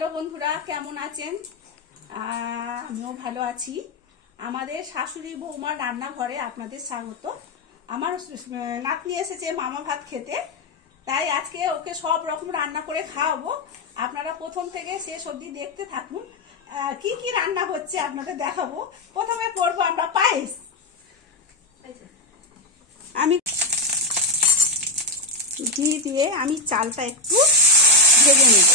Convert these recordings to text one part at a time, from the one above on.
Hello বন্ধুরা, কেমন আছেন? আমিও ভালো আছি। আমাদের শাশুড়ি বৌমা রান্নাঘরে আপনাদের স্বাগত। আমার নাতনি এসেছে মামা ভাত খেতে, তাই আজকে ওকে সব রকম রান্না করে খাওয়াবো। আপনারা প্রথম থেকে শেষ অবধি দেখতে থাকুন। কি কি রান্না হচ্ছে আপনাদের দেখাবো। প্রথমে করবো আমরা পায়েস। আমি ঘি দিয়ে আমি চালটা একটু ভেজে নেব।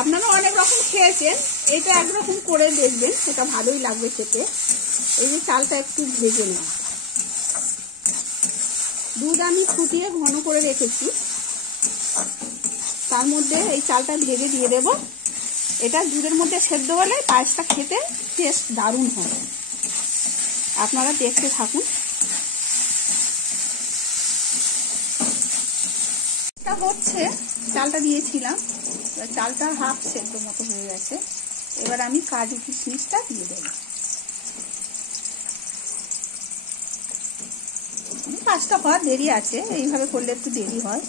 আপনারা অনেক রকম খেয়েছেন, এটা একরকম করে দেখবেন, এটা ভালোই লাগবে খেতে। এই যে চালটা একটু ভেজে নেব। দুধ আমি ফুটিয়ে ঘন করে রেখেছি, তার মধ্যে এই চালটা ভেজে দিয়ে দেব। এটা দুধের মধ্যে সেদ্ধ হলে পায়েসটা খেতে টেস্ট দারুণ হয়। আপনারা দেখতে থাকুন। এটা হচ্ছে, চালটা দিয়েছিলাম, চালটা হাফ সেদ্ধ মতো হয়ে গেছে। এবার আমি কাজু কিশমিশটা দিয়ে দেব। কাজটা হওয়ার দেরি আছে, এইভাবে করলে একটু দেরি হয়।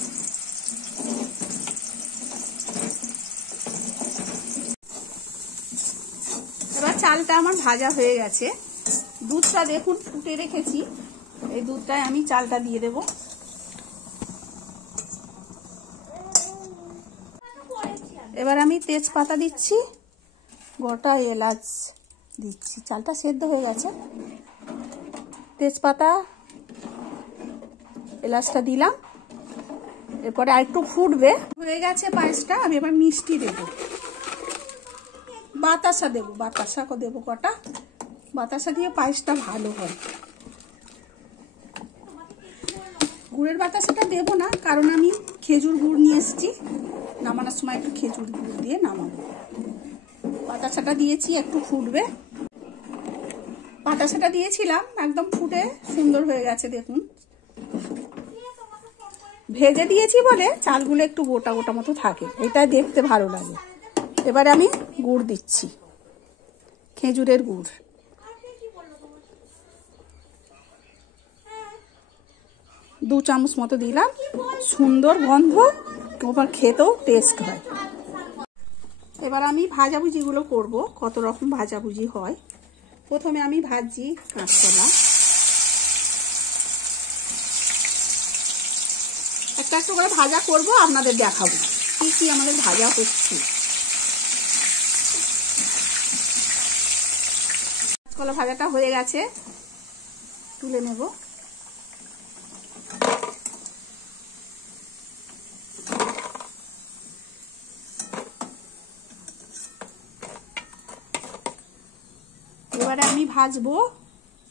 এবার চালটা আমার ভাজা হয়ে গেছে। দুধটা দেখুন ফুটে রেখেছি, এই দুধটায় আমি চালটা দিয়ে দেব। এবার আমি তেজপাতা দিচ্ছি, গোটা এলাচ দিচ্ছি। চালটা সেদ্ধ হয়ে গেছে, তেজপাতা এলাচটা দিলাম। এরপরে আর একটু ফুটবে, হয়ে গেছে পায়েসটা। আমি এবার মিষ্টি দেব, বাতাসা দেবো, বাতাসা দেবো কটা। বাতাসা দিয়ে পায়েসটা ভালো হয়। গুড়ের বাতাসাটা দেবো না, কারণ আমি খেজুর গুড় নিয়ে এসেছি। নামানোর সময় একটু খেজুর গুড় দিয়ে নামাবো। বাতাসাটা দিয়েছি, একটু ফুটবে। বাতাসাটা দিয়েছিলাম, একদম ফুটে সুন্দর হয়ে গেছে দেখুন। ভেজে দিয়েছি বলে চালগুলো একটু গোটা গোটা মতো থাকে, এটা দেখতে ভালো লাগে। এবারে আমি গুড় দিচ্ছি, খেজুরের গুড়। দু চামচ মতো দিলাম, সুন্দর গন্ধ, তোমার খেতেও টেস্ট হয়। এবার আমি ভাজাভুজিগুলো করব, কত রকম ভাজাভুজি হয়। প্রথমে আমি ভাজি কাঁচকলা, একটা একটা করে ভাজা করব, আপনাদের দেখাবো কি কি আমাদের ভাজা হচ্ছে। কাঁচকলা ভাজাটা হয়ে গেছে, তুলে নেব। এবারে আমি ভাজবো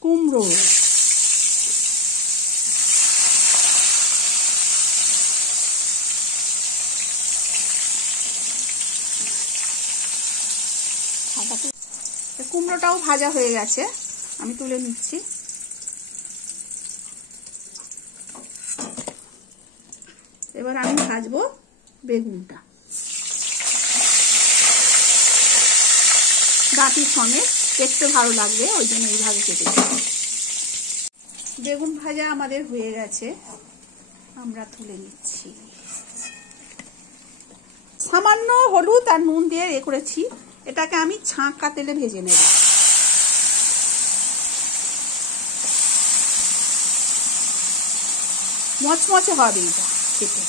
কুমড়ো। কুমড়োটাও ভাজা হয়ে গেছে, আমি তুলে নিচ্ছি। এবার আমি ভাজবো বেগুনটা ডাঁটি সমেত, দেখতে ভালো লাগবে, ওই জন্য এইভাবে কেটেছি। বেগুন ভাজা আমাদের হয়ে গেছে, আমরা তুলে নিচ্ছি। সামান্য হলুদ আর নুন দিয়ে এ করেছি, এটাকে আমি ছাঁকা তেলে ভেজে নেব। মচমচে হবে এটা খেতে।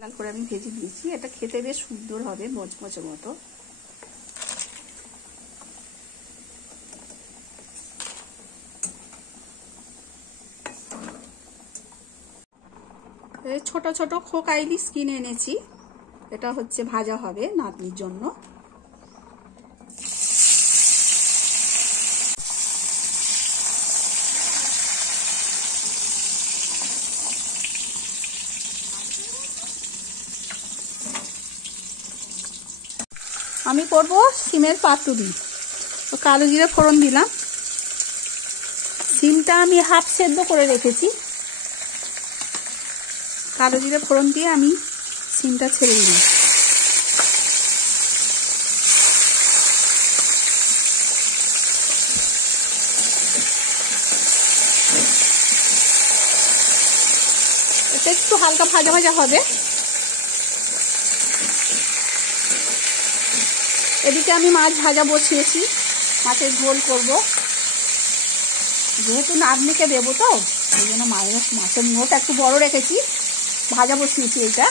লাল করে আমি ভেজে দিয়েছি, এটা খেতে বেশ সুন্দর হবে, মচমচে মতো। ছোট ছোট খোকা ইলিশ কিনে এনেছি, এটা হচ্ছে ভাজা হবে নাতনির জন্য। আমি করব সিমের পাতুরি, কালো জিরে ফোড়ন দিলাম। সিমটা আমি হাফ সেদ্ধ করে রেখেছি, কালো জিরে ফোড়ন দিয়ে আমি সিমটা ছেড়ে দিই। এটা একটু হালকা ভাজা ভাজা হবে। এদিকে আমি মাছ ভাজা বসিয়েছি, মাছের ঝোল করব। যেহেতু নাতনিকে দেবো তো এই জন্য মাছের মুখটা একটু বড় রেখেছি, ভাজা বসিয়েছি এইটা।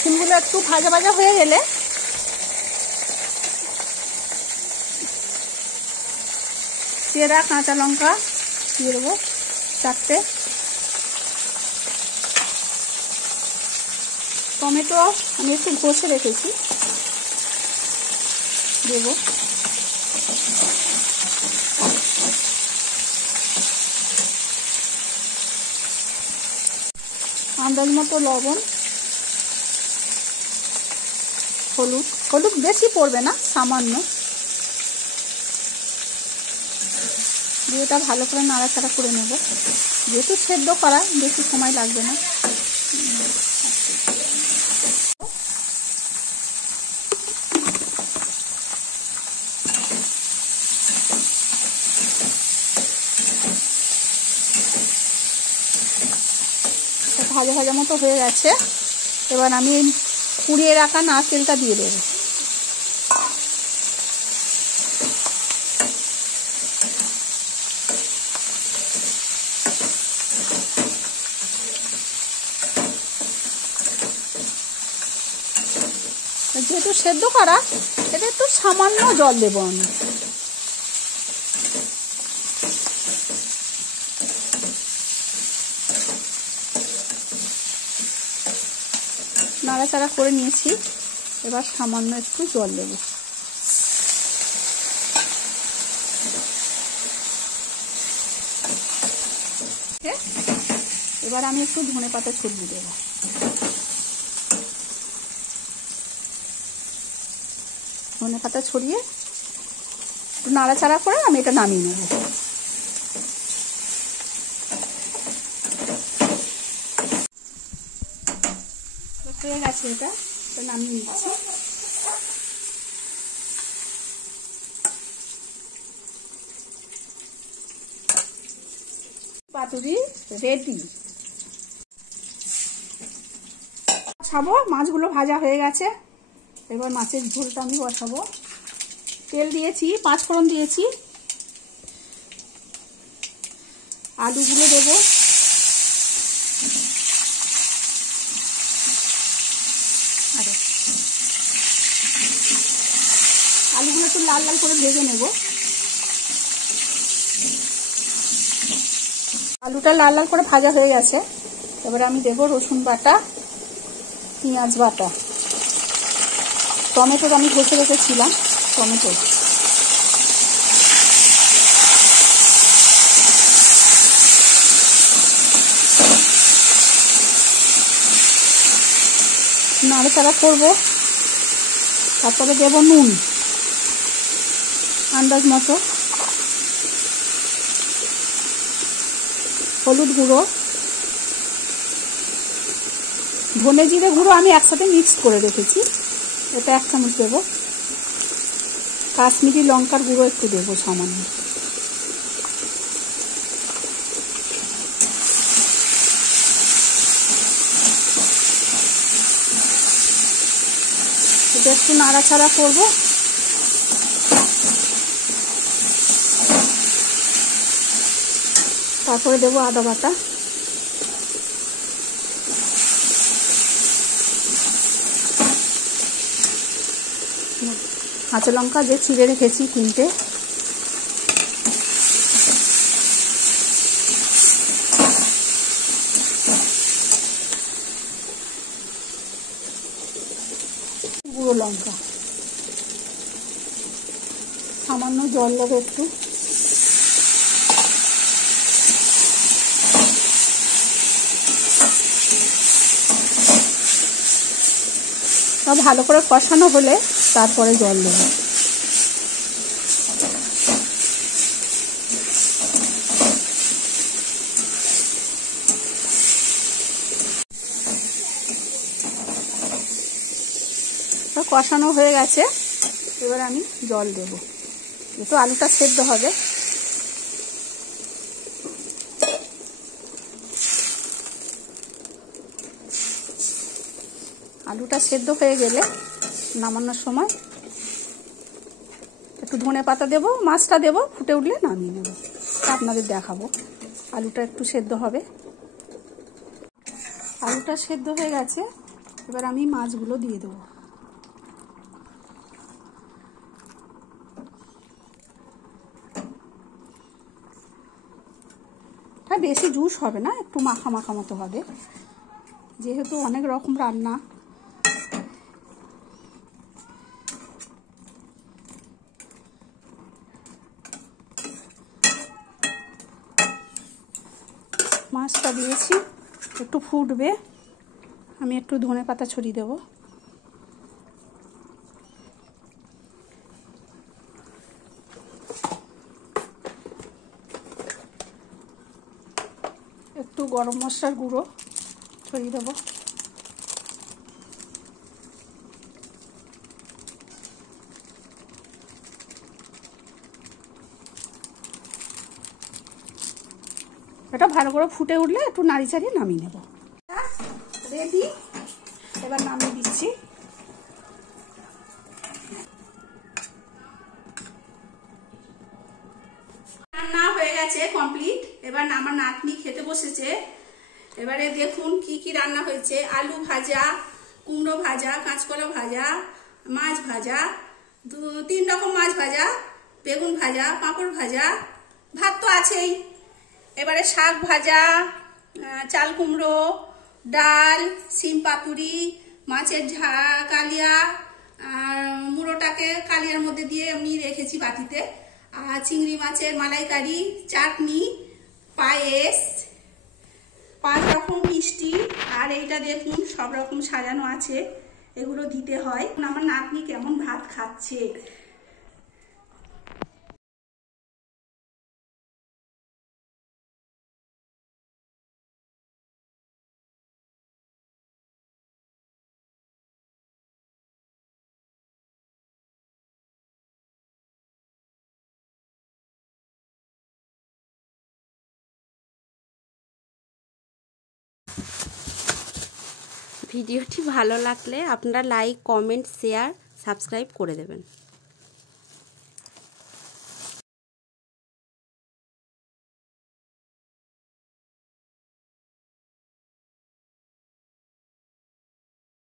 সিমগুলো একটু ভাজা ভাজা হয়ে গেলে চেরা কাঁচা লঙ্কা দিয়ে দেবো 4টে। টমেটো আমি একটু ঘষে রেখেছি, দেব। আন্দাজ মতো লবণ, হলুদ। হলুদ বেশি পড়বে না, সামান্য। দিয়ে এটা ভালো করে নাড়াচাড়া করে নেব। যেহেতু সেদ্ধ করা, বেশি সময় লাগবে না। ভাজা ভাজা মতো হয়ে গেছে। এবার আমি কুড়িয়ে রাখা নারকেলটা দিয়ে দেবো। যেহেতু সেদ্ধ করা, এটা একটু সামান্য জল দেবো আমি। নাড়াচাড়া করে নিয়েছি, এবার সামান্য একটু জল দেব। এবার আমি একটু ধনেপাতা ছড়িয়ে দেব। ধনেপাতা ছড়িয়ে একটু নাড়াচাড়া করে আমি এটা নামিয়ে নেব। হয়ে গেছে, এটা নামিয়ে নিচ্ছি। পাতুরি রেডি। বসাবো, মাছগুলো ভাজা হয়ে গেছে। এবার মাছের ঝোলটা আমি বসাবো। তেল দিয়েছি, 5 ফোড়ন দিয়েছি, আলুগুলো দেবো। আলুগুলো একটু লাল লাল করে ভেজে নেব। আলুটা লাল লাল করে ভাজা হয়ে গেছে। এবারে আমি দেবো রসুন বাটা, পেঁয়াজ বাটা, টমেটো আমি ঘষে রেখেছিলাম, টমেটো, নাড়াচাড়া করবো। তারপরে দেবো নুন আন্দাজ মতো, হলুদ গুঁড়ো, ধনে জিরে গুঁড়ো আমি একসাথে মিক্সড করে রেখেছি, এটা 1 চামচ দেবো। কাশ্মীরি লঙ্কার গুঁড়ো একটু দেবো সামান্য। এটা একটু নাড়াচাড়া করবো। তারপরে দেবো আদা বাটা, কাঁচা লঙ্কা যে চিড়ে রেখেছি 3টে, গুঁড়ো লঙ্কা, সামান্য জল দেবো একটু। ভালো করে কষানো হলে তারপরে জল দেব। কষানো হয়ে গেছে, এবার আমি জল দেব, একটু আলুটা সেদ্ধ হবে। আলুটা সেদ্ধ হয়ে গেলে নামানোর সময় একটু ধনেপাতা দেবো, মাছটা দেবো, ফুটে উঠলে নামিয়ে নেব। আপনাদের দেখাবো। আলুটা একটু সেদ্ধ হবে। আলুটা সেদ্ধ হয়ে গেছে, এবার আমি মাছগুলো দিয়ে দেবো। বেশি জুস হবে না, একটু মাখা মাখা মতো হবে, যেহেতু অনেক রকম রান্না। মাছটা দিয়েছি, একটু ফুটবে, আমি একটু ধনেপাতা ছড়িয়ে দেবো। একটু গরম মশলার গুঁড়ো ছড়িয়ে দেবো। এটা ভালো করে ফুটে উঠলে একটু নাড়ি চাড়িয়ে নামিয়ে নেব। রেডি, এবার নামিয়ে দিচ্ছি। রান্না হয়ে গেছে কমপ্লিট। এবার আমার নাতনি খেতে বসেছে। এবারে দেখুন কি কি রান্না হয়েছে। আলু ভাজা, কুমড়ো ভাজা, কাঁচকলা ভাজা, মাছ ভাজা, 3 রকম মাছ ভাজা, বেগুন ভাজা, পাঁপড় ভাজা, ভাত তো আছেই। এবারে শাক ভাজা, চাল কুমড়ো, ডাল, সিম পাতুরি, মাছের কালিয়া, আর মুড়োটাকে কালিয়ার মধ্যে দিয়ে আমি রেখেছি বাটিতে, আর চিংড়ি মাছের মালাইকারি, চাটনি, পায়েস, 5 রকম মিষ্টি, আর এইটা দেখুন সব রকম সাজানো আছে। এগুলো দিতে হয়। আমার নাতনি কেমন ভাত খাচ্ছে। ভিডিওটি ভালো লাগলে আপনারা লাইক, কমেন্ট, শেয়ার, সাবস্ক্রাইব করে দেবেন।